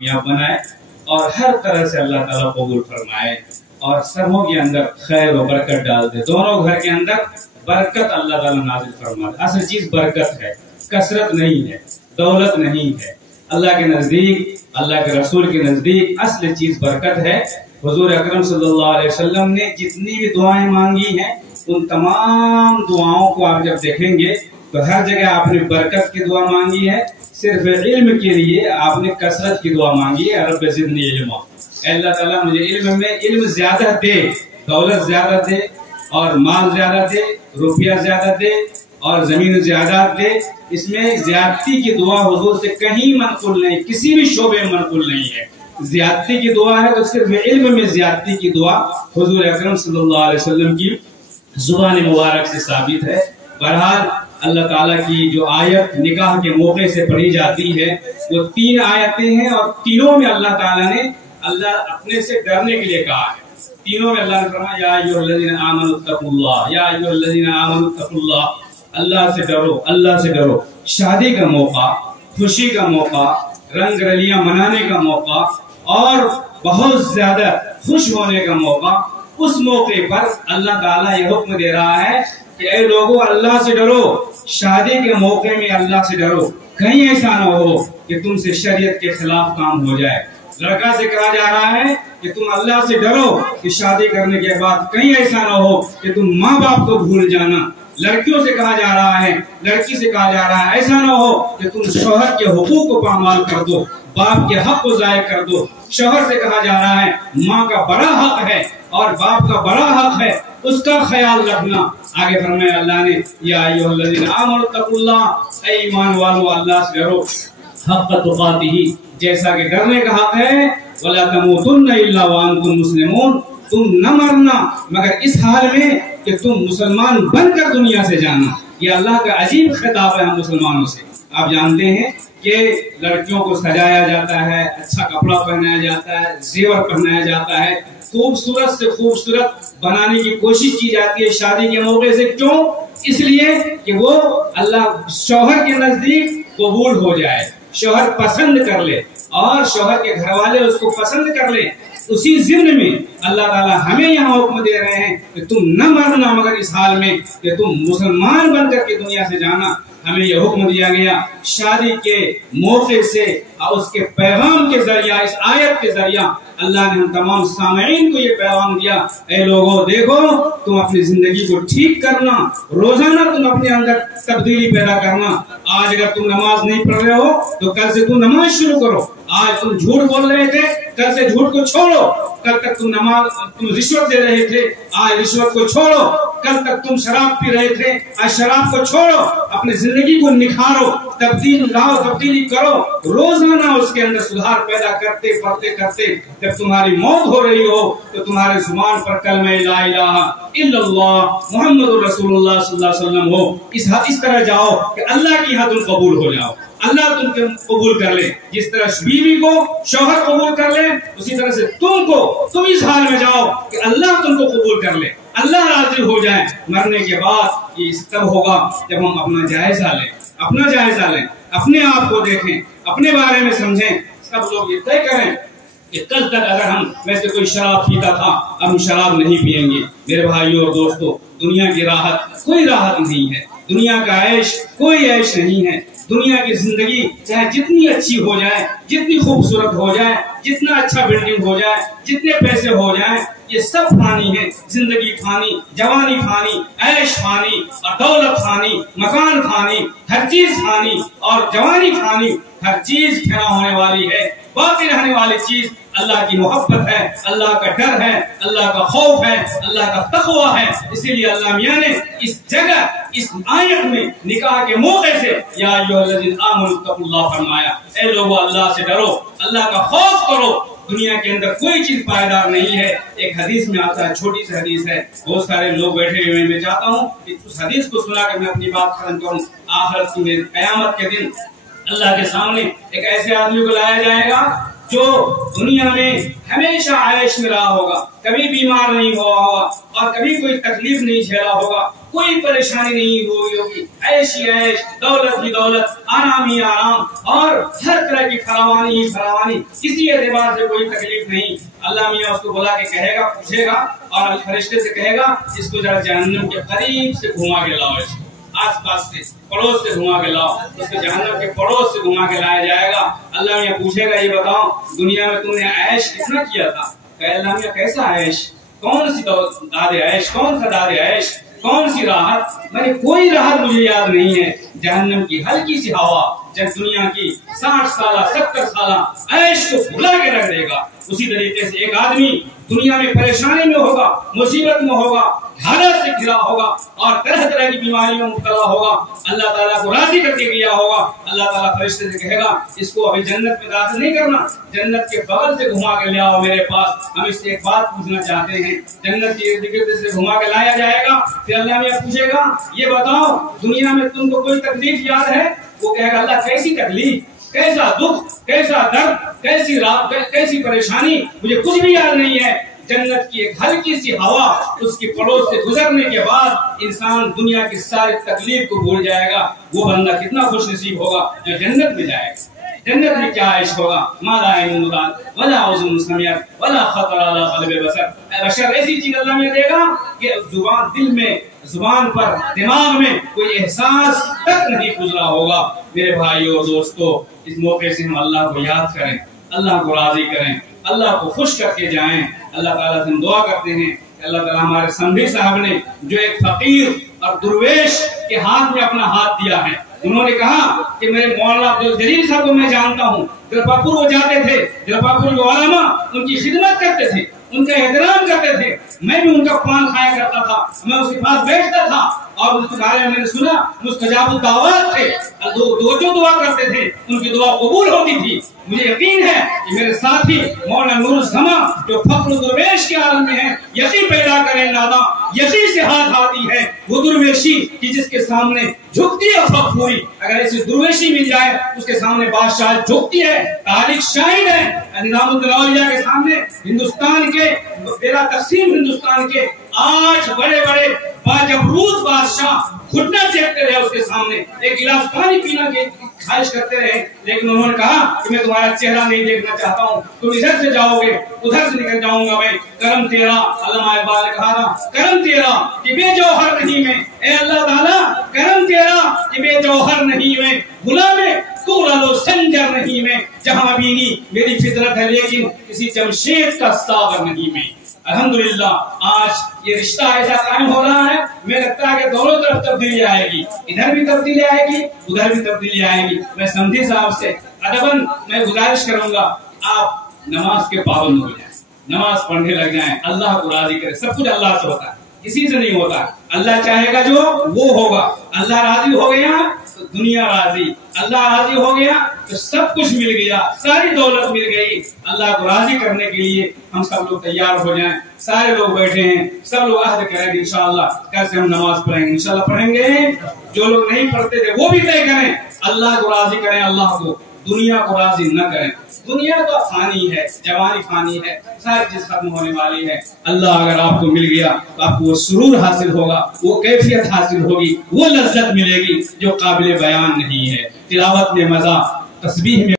بنائے اور ہر طرح سے اللہ تعالیٰ قبول فرمائے اور سبوں کے اندر خیر و برکت ڈال دے. دونوں گھر کے اندر برکت اللہ تعالیٰ نازل فرما دے. اصل چیز برکت ہے، کثرت نہیں ہے، دولت نہیں ہے. اللہ کے نزدیک، اللہ کے رسول کے نزدیک اصل چیز برکت ہے. حضور اکرم صلی اللہ علیہ وسلم نے جتنی بھی دعائیں مانگی ہیں ان تمام دعاؤں کو آپ جب دیکھیں گے تو ہر جگہ آپ نے برکت کی دعا مانگی ہے. صرف علم کے لیے آپ نے کثرت کی دعا مانگی ہے، رب زدنی علما. اے اللہ تعالیٰ مجھے علم زیادہ دے، دولت زیادہ دے اور مال زیادہ دے، روپیہ زیادہ دے اور زمین زیادہ دے. اس میں زیادتی کی دعا حضور سے کہیں منقول نہیں، کسی بھی شعبے میں منقول نہیں ہے. زیادتی کی دعا ہے تو صرف علم میں زیادتی کی دعا حضور اکرم صلی اللہ علیہ وسلم کی زبان مبارک سے ثابت ہے. بہرحال اللہ تعالیٰ کی جو آیت نکاح کے موقع سے پڑھی جاتی ہے وہ 3 آیتیں ہیں اور تینوں میں اللہ تعالیٰ نے اپنے سے ڈرنے کے لیے کہا ہے. تینوں میں اللہ نے فرمایا یا ایھا الذین آمنوا اتقوا اللہ، یا ایھا الذین آمنوا اتقوا اللہ. اللہ سے ڈرو، اللہ سے ڈرو. شادی کا موقع، خوشی کا موقع، رنگ رلیاں منانے کا موقع اور بہت زیادہ خوش ہونے کا موقع، اس موقع پر اللہ تعالیٰ یہ حکم دے رہا ہے کہ اے لوگوں اللہ سے ڈرو. شادی کے موقع میں اللہ سے ڈرو. کہیں ایسا نہ ہو کہ تم سے شریعت کے خلاف کام ہو جائے. لڑکا سے کہا جا رہا ہے کہ تم اللہ سے ڈرو کہ شادی کرنے کے بعد کہیں ایسا نہ ہو کہ تم ماں باپ کو بھول جانا. لڑکیوں سے کہا جا رہا ہے، لڑکی سے کہا جا رہا ہے ایسا نہ ہو کہ تم شوہر کے حقوق کو پامال کر دو، باپ کے حق کو ضائع کر دو. شوہر سے کہا جا رہا ہے ماں کا بڑا حق ہے اور باپ کا بڑا حق ہے، اس کا خیال رکھنا. آگے فرمایا اللہ نے یا ایھا الذین آمنوا اتقوا اللہ، اے ایمان والو اللہ سے ڈرو حق تقاتہ، جیسا کہ ڈرنے کا حق ہے. ولا تموتن الا وانتم مسلمون، تم نہ مرنا مگر اس حال میں کہ تم مسلمان بن کر دنیا سے جانا. یہ اللہ کا عجیب خطاب ہے ہم مسلمانوں سے. آپ جانتے ہیں کہ لڑکیوں کو سجایا جاتا ہے، اچھا کپڑا پہنایا جاتا ہے، زیور پہنایا جاتا ہے، خوبصورت سے خوبصورت بنانے کی کوشش کی جاتی ہے شادی کے موقع سے. کیوں؟ اس لیے کہ وہ اللہ شوہر کے نزدیک قبول ہو جائے، شوہر پسند کر لے اور شوہر کے گھر والے اس کو پسند کر لیں. اسی ضمن میں اللہ تعالیٰ ہمیں یہاں حکم دے رہے ہیں کہ تم نہ مرنا مگر اس حال میں کہ تم مسلمان بن کر کے دنیا سے جانا. ہمیں یہ حکم دیا گیا شادی کے موقع سے اور اس کے پیغام کے ذریعہ، اس آیت کے ذریعہ اللہ نے ہم تمام سامعین کو یہ پیغام دیا اے لوگوں دیکھو تم اپنی زندگی کو ٹھیک کرنا، روزانہ تم اپنے اندر تبدیلی پیدا کرنا. آج اگر تم نماز نہیں پڑھ رہے ہو تو کل سے تم نماز شروع کرو. آج تم جھوٹ بول رہے تھے، کل سے جھوٹ کو چھوڑو. کل تک تم رشوت دے رہے تھے، آج رشوت کو چھوڑو. کل تک تم شراب پی رہے تھے، آج شراب کو چھوڑو. اپنی زندگی کو نکھارو، تبدیلی کرو. روزانہ اس کے اندر سدھار پیدا کرتے کرتے جب تمہاری موت ہو رہی ہو تو تمہارے زبان پر کلمہ لا الہ الا اللہ محمد رسول اللہ صلی اللہ علیہ وسلم ہو. اس طرح جاؤ کہ اللہ کی یہاں تم قبول ہو جاؤ، اللہ تم کو قبول کر لے. جس طرح بیوی کو شوہر قبول کر لے اسی طرح سے تم اس حال میں جاؤ کہ اللہ تم کو قبول کر لے، اللہ راضی ہو جائے. مرنے کے بعد یہ تب ہوگا جب ہم اپنا جائزہ لیں، اپنے آپ کو دیکھیں، اپنے بارے میں سمجھیں. سب لوگ یہ طے کریں کہ کل تک اگر ہم میں سے کوئی شراب پیتا تھا اب ہم شراب نہیں پیئیں گے. میرے بھائیوں اور دوستو، دنیا کی راحت کوئی راحت نہیں ہے، دنیا کا عیش کوئی عیش نہیں ہے. دنیا کی زندگی چاہے جتنی اچھی ہو جائے، جتنی خوبصورت ہو جائے، جتنا اچھا بلڈنگ ہو جائے، جتنے پیسے ہو جائیں، یہ سب فانی ہے. زندگی فانی، جوانی فانی، عیش فانی اور دولت فانی، مکان فانی، ہر چیز فانی اور جوانی فانی. ہر چیز پھیلا ہونے والی ہے. باقی رہنے والی چیز اللہ کی محبت ہے، اللہ کا ڈر ہے، اللہ کا خوف ہے، اللہ کا تقوی ہے. اسی لیے اللہ میاں نے اس جگہ اس آیت میں نکاح کے موقع سے یا ایھا الذین آمنوا اتقوا اللہ فرمایا. اے لوگوں اللہ سے ڈرو، اللہ کا خوف کرو. دنیا کے اندر کوئی چیز پائیدار نہیں ہے. ایک حدیث میں آتا ہے، چھوٹی سی حدیث ہے، بہت سارے لوگ بیٹھے ہوئے ہیں. میں چاہتا ہوں کہ اس حدیث کو سنا کر میں اپنی بات ختم کروں. آخرت کی قیامت کے دن اللہ کے سامنے ایک ایسے آدمی کو لایا جائے گا جو دنیا میں ہمیشہ عیش میں رہا ہوگا، کبھی بیمار نہیں ہوا ہوگا اور کبھی کوئی تکلیف نہیں جھیلا ہوگا، کوئی پریشانی نہیں ہوگی، عیش ہی عیش، دولت ہی دولت، آرام ہی آرام، اور ہر طرح کی فراوانی ہی فراوانی، کسی اعتبار سے کوئی تکلیف نہیں۔ اللہ میاں اس کو بلا کے کہے گا، پوچھے گا، اور فرشتے سے کہے گا اس کو ذرا جہنم کے قریب سے گھما کے لاؤ، آس پاس سے پڑوس سے گھما کے لاؤ، اس کو جہنم کے پڑوس سے گھما کے لایا جائے گا۔ اللہ میاں پوچھے گا، یہ بتاؤ دنیا میں تم نے عیش کتنا کیا تھا؟ کہ اللہ میاں کیسا عیش؟ کون سی داد عیش؟ کون سا داد عیش؟ کون سی راحت؟ میں کوئی راحت مجھے یاد نہیں ہے۔ جہنم کی ہلکی سی ہوا جب دنیا کی 60 سالہ 70 سالہ عیش کو بھلا کے رکھ دے گا، اسی طریقے سے ایک آدمی دنیا میں پریشانی میں ہوگا، مصیبت میں ہوگا، حالت سے گھرا ہوگا، اور طرح طرح کی بیماریوں میں مبتلا ہوگا، اللہ تعالیٰ کو راضی کر کے گیا ہوگا۔ اللہ تعالیٰ فرشتے سے کہے گا اس کو ابھی جنت میں داخل نہیں کرنا، جنت کے بغل سے گھما کے لے آؤ میرے پاس، ہم اس سے ایک بات پوچھنا چاہتے ہیں۔ جنت کے ارد گرد سے گھما کے لایا جائے گا، پھر اللہ میاں پوچھے گا یہ بتاؤ دنیا میں تم کو کوئی تکلیف یاد ہے؟ وہ کہے گا اللہ کیسی تکلیف، کیسا دکھ، کیسا درد، کیسی رات، کیسی پریشانی، مجھے کچھ بھی یاد نہیں ہے۔ جنت کی ایک ہلکی سی ہوا اس کی پڑوس سے گزرنے کے بعد انسان دنیا کی ساری تکلیف کو بھول جائے گا۔ وہ بندہ کتنا خوش نصیب ہوگا جو جنت میں جائے گا۔ جنت میں کیا عیش ہوگا؟ ما لا عین رأت ولا اذن سمعت ولا خطر علی قلب بشر۔ بشر ایسی چیز اللہ میں دے گا کہ زبان دل میں، زبان پر، دماغ میں کوئی احساس تک نہیں گزرا ہوگا۔ میرے بھائیو اور دوستو، اس موقع سے ہم اللہ کو یاد کریں، اللہ کو راضی کریں، اللہ کو خوش کر کے جائیں۔ اللہ تعالیٰ سے ہم دعا کرتے ہیں کہ اللہ تعالیٰ ہمارے سندھی صاحب نے جو ایک فقیر اور درویش کے ہاتھ میں اپنا ہاتھ دیا ہے، انہوں نے کہا کہ میرے مولانا عبدالجلیل صاحب کو میں جانتا ہوں، جلپاپور وہ جاتے تھے، جلپاپور کے علماء ان کی خدمت کرتے تھے، ان کا احترام کرتے تھے، میں بھی ان کا پان کھایا کرتا تھا، میں اس کے پاس بیٹھتا تھا، اور اس کے بارے میں نے سنا مستجاب الدعوات تھے، جو دعا کرتے تھے ان کی دعا قبول ہوتی تھی۔ مجھے یقین ہے کہ میرے ساتھی مولانا نور الزمان جو فخر و درویش کے عالم میں ہیں، یقین پیدا کریں نادا، یقین سے ہاتھ آتی ہے وہ درویشی کہ جس کے سامنے جھکتی ہے فخوری۔ اگر ایسی درویشی مل جائے اس کے سامنے بادشاہ جھکتی ہے، تاریخ شاہد ہے۔ نظام الدین اولیاء کے سامنے ہندوستان کے تیرا تقسیم ہندوستان کے 8 بڑے بڑے باجبروت بادشاہ گھٹنا ٹیکتے رہے اس کے سامنے، ایک گلاس پانی پینا کی خواہش کرتے رہے، لیکن انہوں نے کہا کہ میں تمہارا چہرہ نہیں دیکھنا چاہتا ہوں، تم ادھر سے جاؤ گے ادھر سے نکل جاؤں گا میں۔ کرم تیرا، علامہ اقبال نے کہا تھا، کرم تیرا کہ بے جوہر نہیں میں، اے اللہ تعالیٰ کرم تیرا کہ بے جوہر نہیں میں، غلام تو لالو سنجر نہیں میں، جہاں بینی میری فطرت ہے لیکن کسی جمشید کا ساغر نہیں میں۔ الحمدللہ آج یہ رشتہ ایسا قائم ہو رہا ہے، میں لگتا ہے کہ دونوں طرف تبدیلی آئے گی، ادھر بھی تبدیلی آئے گی ادھر بھی تبدیلی آئے گی۔ میں سمدھی صاحب سے ادباً میں گزارش کروں گا آپ نماز کے پابند ہو جائیں، نماز پڑھنے لگ جائیں، اللہ کو راضی کریں۔ سب کچھ اللہ سے ہوتا ہے، کسی سے نہیں ہوتا، اللہ چاہے گا جو وہ ہوگا۔ اللہ راضی ہو گیا تو دنیا راضی، اللہ راضی ہو گیا تو سب کچھ مل گیا، ساری دولت مل گئی۔ اللہ کو راضی کرنے کے لیے ہم سب لوگ تیار ہو جائیں، سارے لوگ بیٹھے ہیں، سب لوگ عہد کریں گے انشاءاللہ کیسے ہم نماز پڑھیں گے، انشاءاللہ پڑھیں گے۔ جو لوگ نہیں پڑھتے تھے وہ بھی طے کریں، اللہ کو راضی کریں، اللہ کو، دنیا کو راضی نہ کریں۔ دنیا تو فانی ہے، جوانی فانی ہے، ساری چیز ختم ہونے والی ہے۔ اللہ اگر آپ کو مل گیا تو آپ کو وہ سرور حاصل ہوگا، وہ کیفیت حاصل ہوگی، وہ لذت ملے گی جو قابل بیان نہیں ہے۔ تلاوت میں مزہ، تسبیح میں